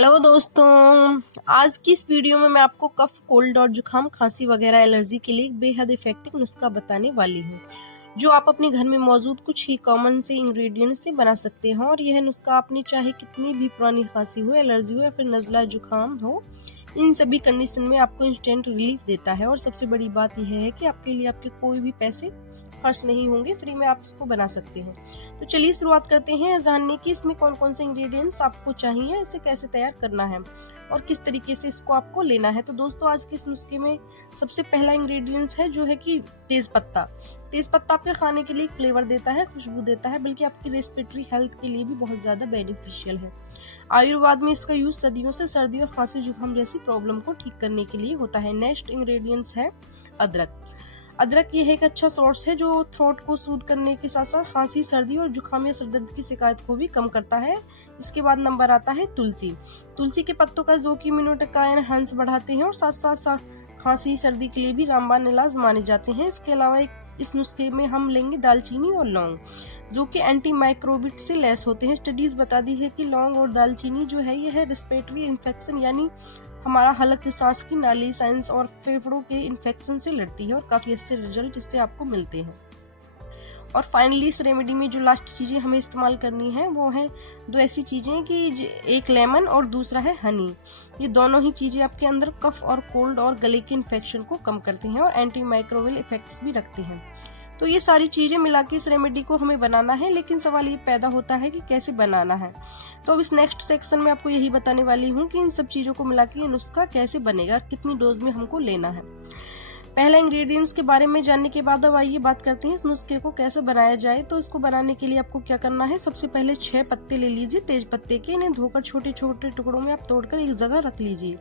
Hello दोस्तों, आज की इस वीडियो में मैं आपको कफ, कोल्ड और जुकाम, खांसी वगैरह एलर्जी के लिए एक बेहद इफेक्टिव नुस्खा बताने वाली हूँ, जो आप अपने घर में मौजूद कुछ ही कॉमन से इंग्रेडिएंट्स से बना सकते हैं। और यह नुस्खा आपने चाहे कितनी भी पुरानी खांसी हो, एलर्जी हो या फिर नज़ला जुकाम हो, इन सभी कंडीशन में आपको इंस्टेंट रिलीफ देता है। और सबसे बड़ी बात यह है कि आपके लिए आपके कोई भी पैसे खर्च नहीं होंगे, फ्री में आप इसको बना सकते हैं। तो चलिए शुरुआत करते हैं जानने की इसमें कौन कौन से इंग्रेडिएंट्स आपको चाहिए, इसे कैसे तैयार करना है और किस तरीके से इसको आपको लेना है। तो दोस्तों, आज के इस नुस्खे में सबसे पहला इंग्रेडिएंट्स है जो है कि तेज पत्ता। तेज पत्ता आपके खाने के लिए एक फ्लेवर देता है, खुशबू देता है, बल्कि आपकी रेस्पिरेटरी हेल्थ के लिए भी बहुत ज्यादा बेनिफिशियल है। आयुर्वेद में इसका यूज सदियों से सर्दी और खांसी जुकाम जैसी प्रॉब्लम को ठीक करने के लिए होता है। नेक्स्ट इंग्रेडिएंट्स है अदरक। अदरक ये एक अच्छा सोर्स है जो थ्रोट को सूद करने के साथ साथ खांसी, सर्दी और जुकाम या सरदर्द की शिकायत को भी कम करता है। इसके बाद नंबर आता है तुलसी। तुलसी के पत्तों का जो कि इम्यूनिटी का एनहांस बढ़ाते हैं और साथ साथ खांसी, सर्दी के लिए भी रामबाण इलाज माने जाते हैं। इसके अलावा इस नुस्खे में हम लेंगे दालचीनी और लौंग, जो कि एंटी माइक्रोबिट से लेस होते हैं। स्टडीज बता दी है कि लौंग और दालचीनी जो है यह रेस्पिरेटरी इन्फेक्शन यानी हमारा हलक सांस की नाली, साइंस और फेफड़ों के इन्फेक्शन से लड़ती है और काफी अच्छे रिजल्ट इससे आपको मिलते हैं। और फाइनली इस रेमेडी में जो लास्ट चीजें हमें इस्तेमाल करनी है वो है दो ऐसी चीजें कि एक लेमन और दूसरा है हनी। ये दोनों ही चीजें आपके अंदर कफ और कोल्ड और गले के इन्फेक्शन को कम करती हैं और एंटी माइक्रोबियल इफेक्ट्स भी रखती हैं। तो ये सारी चीजें मिला के इस रेमेडी को हमें बनाना है, लेकिन सवाल ये पैदा होता है कि कैसे बनाना है। तो अब इस नेक्स्ट सेक्शन में आपको यही बताने वाली हूँ कि इन सब चीजों को मिला के ये नुस्खा कैसे बनेगा, कितनी डोज में हमको लेना है। पहला इंग्रेडिएंट्स के बारे में जानने के बाद अब आइए बात करते हैं इस नुस्खे को कैसे बनाया जाए। तो इसको बनाने के लिए आपको क्या करना है, सबसे पहले 6 पत्ते ले लीजिए तेज पत्ते के। इन्हें धोकर छोटे छोटे टुकड़ों में आप तोड़कर एक जगह रख लीजिए।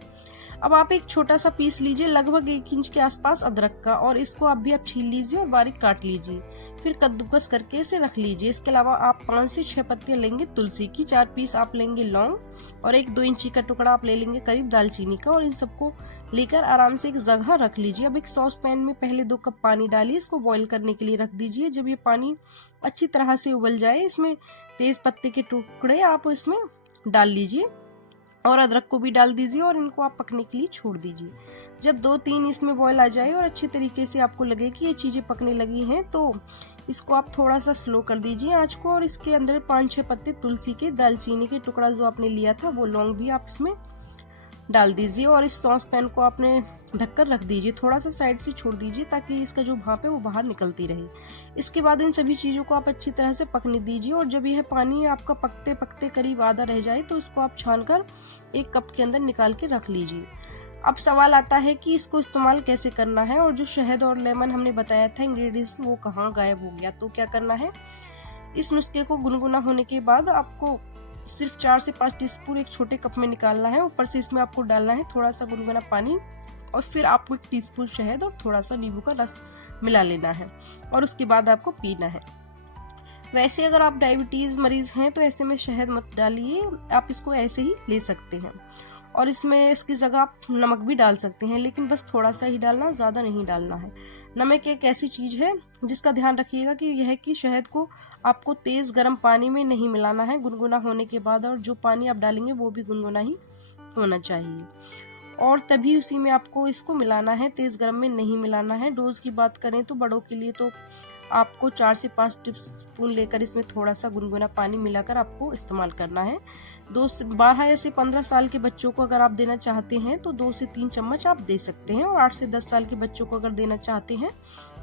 अब आप एक छोटा सा पीस लीजिए लगभग 1 इंच के आसपास अदरक का, और इसको आप भी छील लीजिए और बारीक काट लीजिए। फिर कद्दूकस करके इसे रख लीजिए। इसके अलावा आप 5 से 6 पत्तियां लेंगे तुलसी की, 4 पीस आप लेंगे लौंग और एक 2 इंची का टुकड़ा आप ले लेंगे करीब दालचीनी का, और इन सबको लेकर आराम से एक जगह रख लीजिए। अब एक सॉस पैन में पहले 2 कप पानी डालिए, इसको बॉईल करने के लिए रख दीजिए। जब ये पानी अच्छी तरह से उबल जाए, इसमें तेज पत्ते के टुकड़े आप इसमें डाल लीजिए और अदरक को भी डाल दीजिए और इनको आप पकने के लिए छोड़ दीजिए। जब 2-3 इसमें बॉईल आ जाए और अच्छी तरीके से आपको लगे कि ये चीजें पकने लगी हैं, तो इसको आप थोड़ा सा स्लो कर दीजिए आंच को, और इसके अंदर 5-6 पत्ते तुलसी के, दालचीनी के टुकड़ा जो आपने लिया था वो लौंग भी आप इसमें डाल दीजिए और इस सॉस पैन को आपने ढककर रख दीजिए। थोड़ा सा साइड से छोड़ दीजिए ताकि इसका जो भाप है वो बाहर निकलती रहे। इसके बाद इन सभी चीजों को आप अच्छी तरह से पकने दीजिए, और जब यह पानी आपका पकते पकते करीब आधा रह जाए तो इसको आप छानकर एक कप के अंदर निकाल के रख लीजिए। अब सवाल आता है कि इसको इस्तेमाल कैसे करना है, और जो शहद और लेमन हमने बताया था इंग्रेडिएंट्स वो कहाँ गायब हो गया। तो क्या करना है, इस नुस्खे को गुनगुना होने के बाद आपको सिर्फ 4 से 5 टीस्पून एक छोटे कप में निकालना है। ऊपर से इसमें आपको डालना है थोड़ा सा गुनगुना पानी, और फिर आपको 1 टीस्पून शहद और थोड़ा सा नींबू का रस मिला लेना है और उसके बाद आपको पीना है। वैसे अगर आप डायबिटीज मरीज हैं तो ऐसे में शहद मत डालिए, आप इसको ऐसे ही ले सकते हैं। और इसमें इसकी जगह आप नमक भी डाल सकते हैं, लेकिन बस थोड़ा सा ही डालना, ज्यादा नहीं डालना है। नमक एक ऐसी चीज है जिसका ध्यान रखिएगा कि यह है कि शहद को आपको तेज गर्म पानी में नहीं मिलाना है गुनगुना होने के बाद, और जो पानी आप डालेंगे वो भी गुनगुना ही होना चाहिए, और तभी उसी में आपको इसको मिलाना है, तेज गर्म में नहीं मिलाना है। डोज की बात करें तो बड़ों के लिए तो आपको 4 से 5 टीस्पून लेकर इसमें थोड़ा सा गुनगुना पानी मिलाकर आपको इस्तेमाल करना है। 12 से 15 साल के बच्चों को अगर आप देना चाहते हैं तो 2 से 3 चम्मच आप दे सकते हैं, और 8 से 10 साल के बच्चों को अगर देना चाहते हैं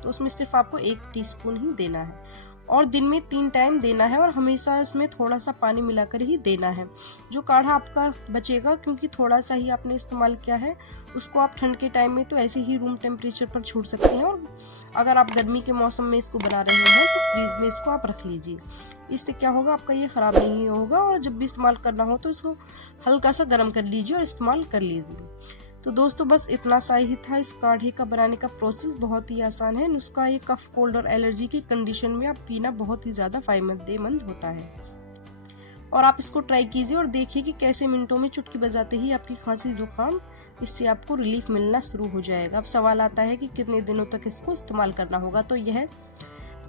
तो उसमें सिर्फ आपको 1 टीस्पून ही देना है, और दिन में 3 टाइम देना है, और हमेशा इसमें थोड़ा सा पानी मिलाकर ही देना है। जो काढ़ा आपका बचेगा, क्योंकि थोड़ा सा ही आपने इस्तेमाल किया है, उसको आप ठंड के टाइम में तो ऐसे ही रूम टेम्परेचर पर छोड़ सकते हैं, और अगर आप गर्मी के मौसम में इसको बना रहे हैं तो फ्रीज में इसको आप रख लीजिए। इससे क्या होगा, आपका ये खराब नहीं होगा, और जब भी इस्तेमाल करना हो तो इसको हल्का सा गर्म कर लीजिए और इस्तेमाल कर लीजिए। तो दोस्तों, बस इतना सा ही था इस काढ़े का बनाने का प्रोसेस। बहुत ही आसान है नुस्खा। ये कफ, कोल्ड और एलर्जी की कंडीशन में आप पीना बहुत ही ज्यादा फायदेमंद होता है, और आप इसको ट्राई कीजिए और देखिए कि कैसे मिनटों में चुटकी बजाते ही आपकी खांसी, जुकाम, इससे आपको रिलीफ मिलना शुरू हो जाएगा। अब सवाल आता है कि कितने दिनों तक इसको इस्तेमाल करना होगा। तो यह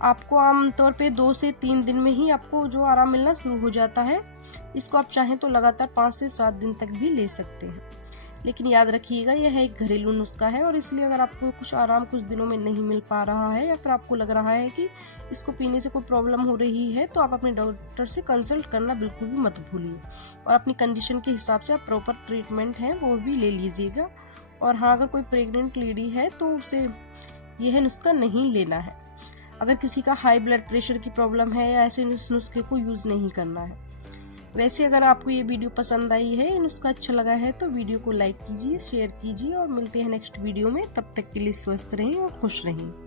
आपको आमतौर पे 2 से 3 दिन में ही आपको जो आराम मिलना शुरू हो जाता है। इसको आप चाहें तो लगातार 5 से 7 दिन तक भी ले सकते हैं। लेकिन याद रखिएगा यह एक घरेलू नुस्खा है और इसलिए अगर आपको कुछ आराम कुछ दिनों में नहीं मिल पा रहा है या फिर आपको लग रहा है कि इसको पीने से कोई प्रॉब्लम हो रही है तो आप अपने डॉक्टर से कंसल्ट करना बिल्कुल भी मत भूलिए और अपनी कंडीशन के हिसाब से आप प्रॉपर ट्रीटमेंट है वो भी ले लीजिएगा। और हाँ, अगर कोई प्रेग्नेंट लेडी है तो उसे यह नुस्खा नहीं लेना है। अगर किसी का हाई ब्लड प्रेशर की प्रॉब्लम है या ऐसे इस नुस्खे को यूज नहीं करना है। वैसे अगर आपको ये वीडियो पसंद आई है, नुस्खा अच्छा लगा है तो वीडियो को लाइक कीजिए, शेयर कीजिए और मिलते हैं नेक्स्ट वीडियो में। तब तक के लिए स्वस्थ रहें और खुश रहें।